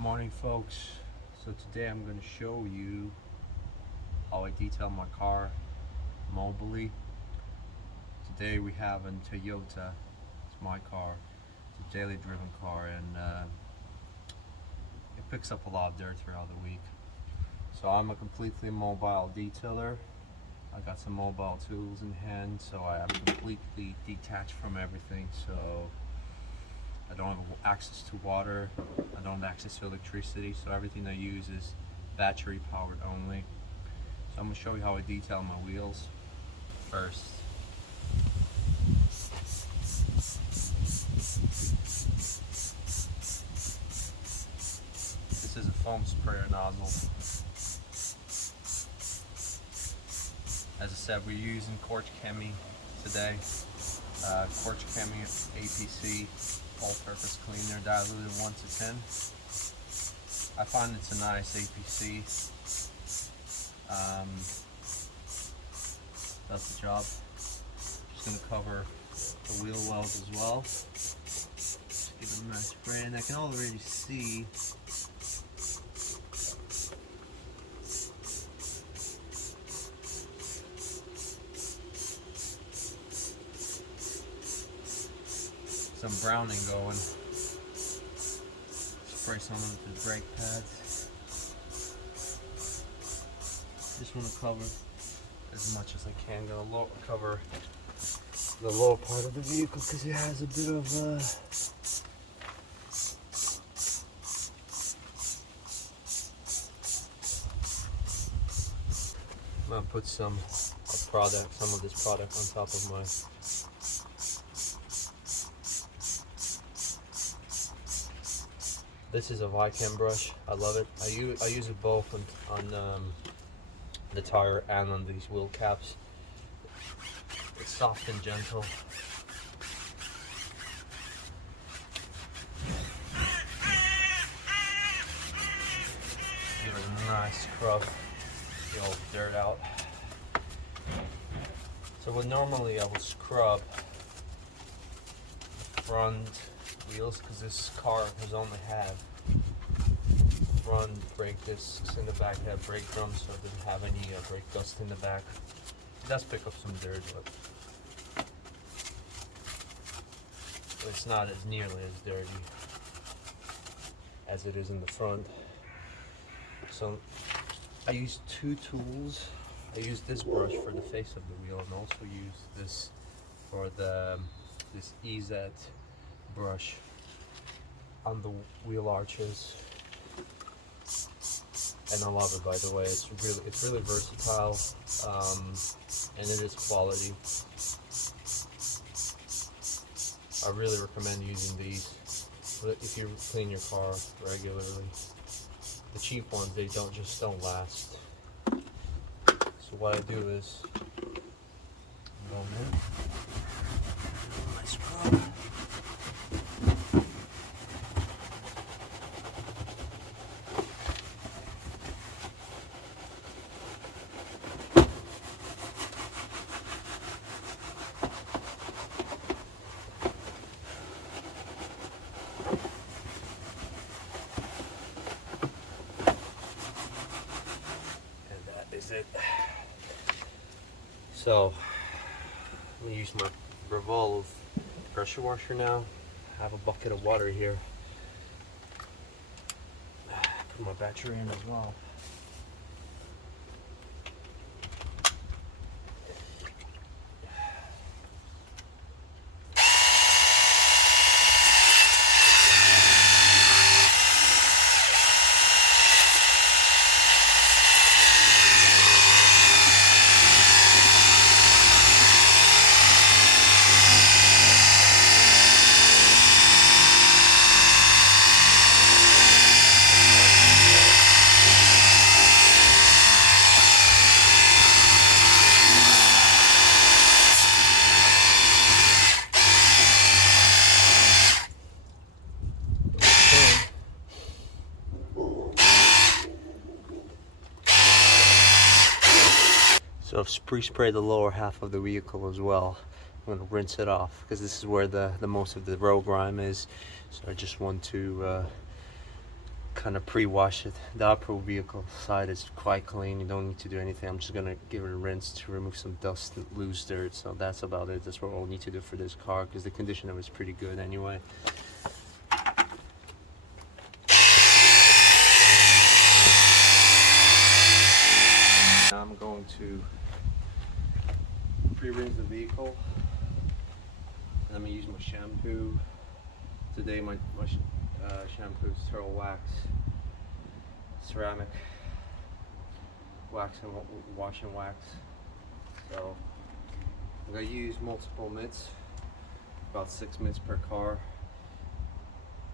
Morning, folks. So today I'm going to show you how I detail my car mobily. Today we have a Toyota. It's my car. It's a daily driven car, and it picks up a lot of dirt throughout the week. So I'm a completely mobile detailer. I got some mobile tools in hand, so I am completely detached from everything. So I don't have access to water, I don't have access to electricity, so everything I use is battery powered only. So I'm going to show you how I detail my wheels first. This is a foam sprayer nozzle. As I said, we're using Quartz Chemi today. Quartz Chemi APC all-purpose cleaner, diluted 1 to 10. I find it's a nice APC. Does the job. Just going to cover the wheel wells as well. Just give it a nice spray, and I can already see some browning going. Spray some of the brake pads. Just want to cover as much as I can. Gonna cover the lower part of the vehicle because it has a bit of I'm gonna put some of this product on top of my This is a Vicam brush. I love it. I use it both on the tire and on these wheel caps. It's soft and gentle. Give it a nice scrub, get all the dirt out. So what normally I would scrub the front wheels, because this car has only had front brake discs. In the back it had brake drums, so it didn't have any brake dust in the back. It does pick up some dirt, but it's not as nearly as dirty as it is in the front. So I use two tools. I use this brush for the face of the wheel, and also use this for this EZ brush on the wheel arches. And I love it, by the way. It's really versatile, and it is quality. I really recommend using these if you clean your car regularly. The cheap ones, they don't last. So what I do is go in, my scrub. It. So I'm gonna use my Revolve pressure washer now. I have a bucket of water here. Put my battery in as well. So I've pre-sprayed the lower half of the vehicle as well. I'm going to rinse it off because this is where the most of the road grime is. So I just want to kind of pre-wash it. The upper vehicle side is quite clean. You don't need to do anything. I'm just gonna give it a rinse to remove some dust and loose dirt. So that's about it. That's what we'll need to do for this car because the condition of it is pretty good anyway. Now I'm going to pre-rinse the vehicle. And I'm gonna use my shampoo. Today my shampoo is Turtle Wax ceramic wax and wash and wax. So I'm gonna use multiple mitts, about 6 mitts per car.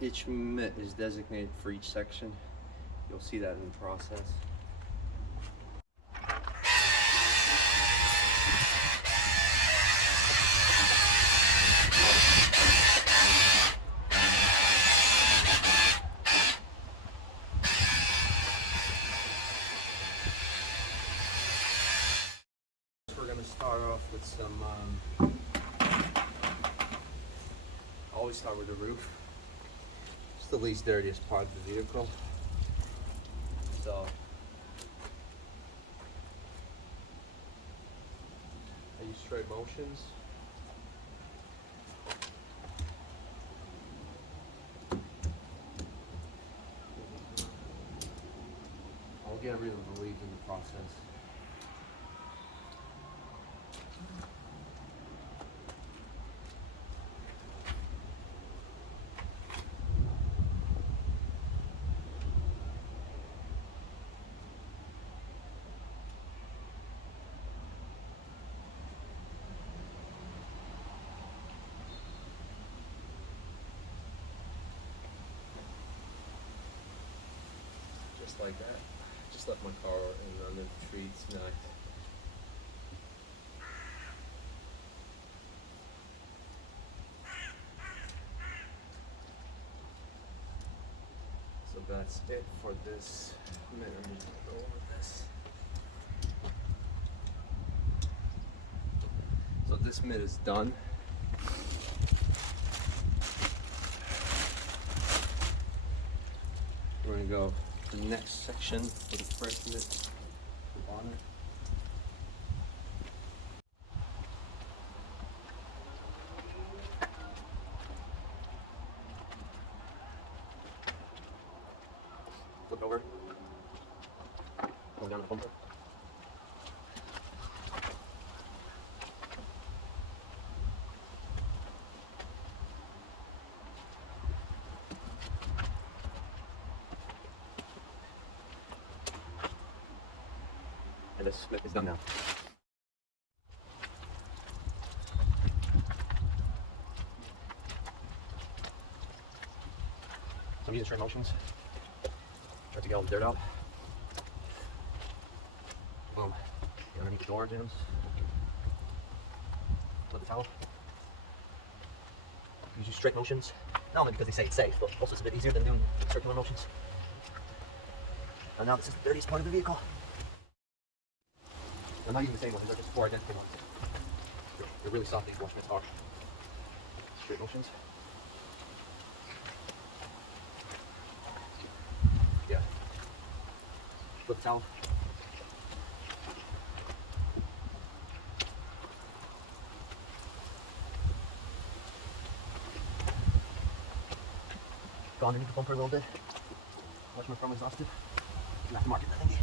Each mitt is designated for each section. You'll see that in the process. We're going to start off with some, always start with the roof. It's the least dirtiest part of the vehicle. So I use straight motions. I'll get rid of the leaves in the process. Just like that. Just left my car in under the tree. It's nice. So that's it for this minute. I'm just gonna go over this. So this mitt is done. We're gonna go to the next section for the first mitt, the bonnet. Flip over. Go down the bumper. And this flip is done now. So I'm using straight motions. Try to get all the dirt out. Boom. Get underneath the door jams. Flip the towel. Use straight motions. Not only because they say it's safe, but also it's a bit easier than doing circular motions. And now this is the dirtiest part of the vehicle. I'm not using the same ones, they're just 4 identical ones. They're really soft, these wash mitts are. Straight motions. Yeah. Flip the towel. Go underneath the bumper a little bit. Watch my from exhausted. I'm gonna have to market that thingy.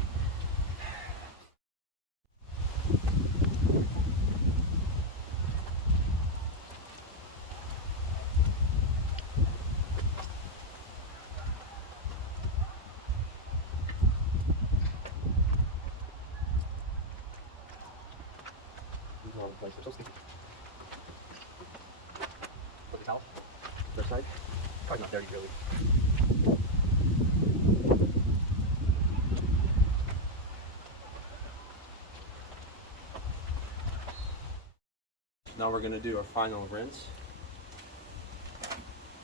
All the places are so sticky. Put the towel. Left side. Probably not dirty really. Now we're going to do our final rinse.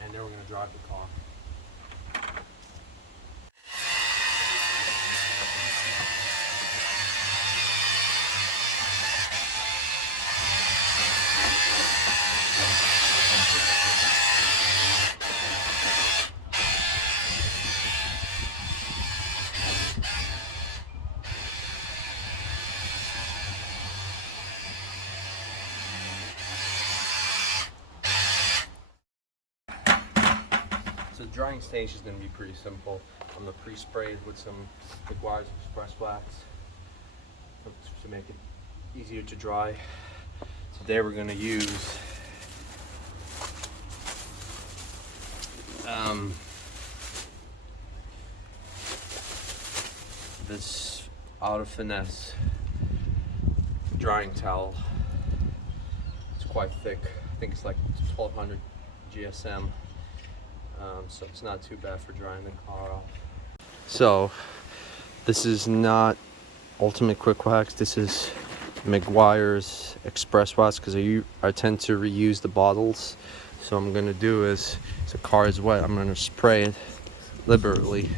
And then we're going to drive the car. drying stage is going to be pretty simple. I'm going to pre-spray it with some McGuire's Express Wax to make it easier to dry. Today we're going to use this Out of Finesse drying towel. It's quite thick. I think it's like 1200 GSM. So it's not too bad for drying the car off. So this is not Ultimate Quick Wax. This is McGuire's Express Wax because I tend to reuse the bottles. So what I'm gonna do is, the car is wet, I'm gonna spray it liberally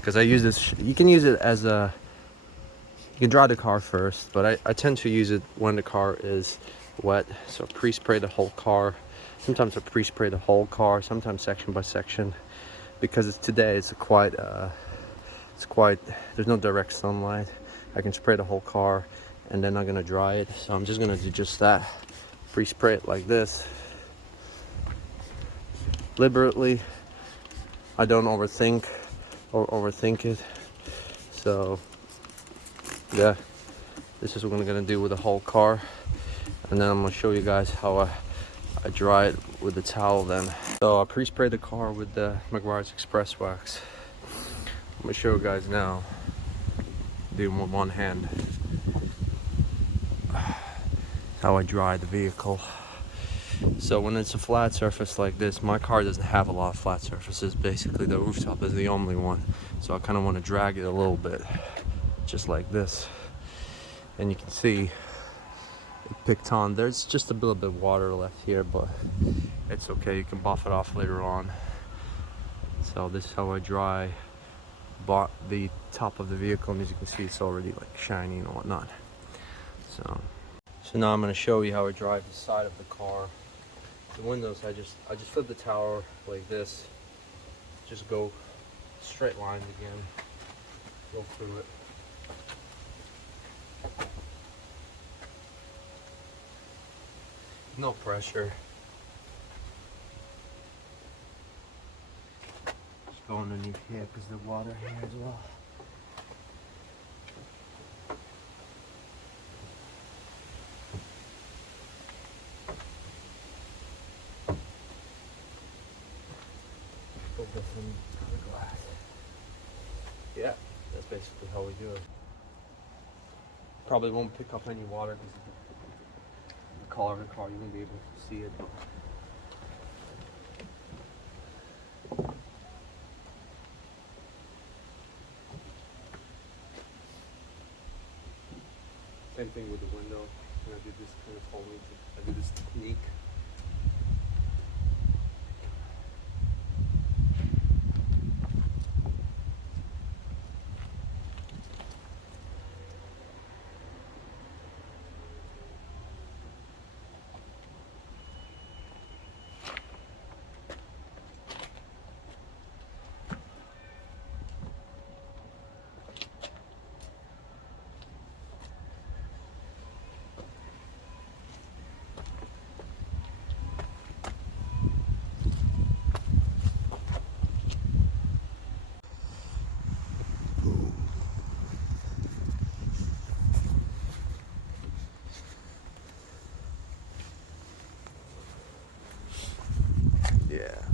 because I use this. You can use it as a, you can dry the car first, but I tend to use it when the car is wet. So pre-spray the whole car. Sometimes I pre-spray the whole car, sometimes section by section, because today it's quite there's no direct sunlight. I can spray the whole car and then I'm gonna dry it. So I'm just gonna do just that. Pre-spray it like this, liberally. I don't overthink it. So yeah, this is what I'm gonna do with the whole car, and then I'm gonna show you guys how I dry it with the towel then. So I pre-spray the car with the McGuire's Express Wax. I'm gonna show you guys now, doing with one hand, how I dry the vehicle. So when it's a flat surface like this, my car doesn't have a lot of flat surfaces. Basically the rooftop is the only one. So I kind of want to drag it a little bit, just like this. And you can see it picked on. There's just a little bit of water left here, but it's okay. You can buff it off later on. So this is how I dry the top of the vehicle, and as you can see, it's already like shiny and whatnot. So now I'm going to show you how I dry the side of the car. The windows, I just flip the tower like this, just go straight lines again, go through it. No pressure. Just go underneath here because the water here as well. Put this in the glass. Yeah, that's basically how we do it. Probably won't pick up any water because the color of the car, you won't be able to see it. Same thing with the window. I do this kind of foaming. I do this technique. Yeah.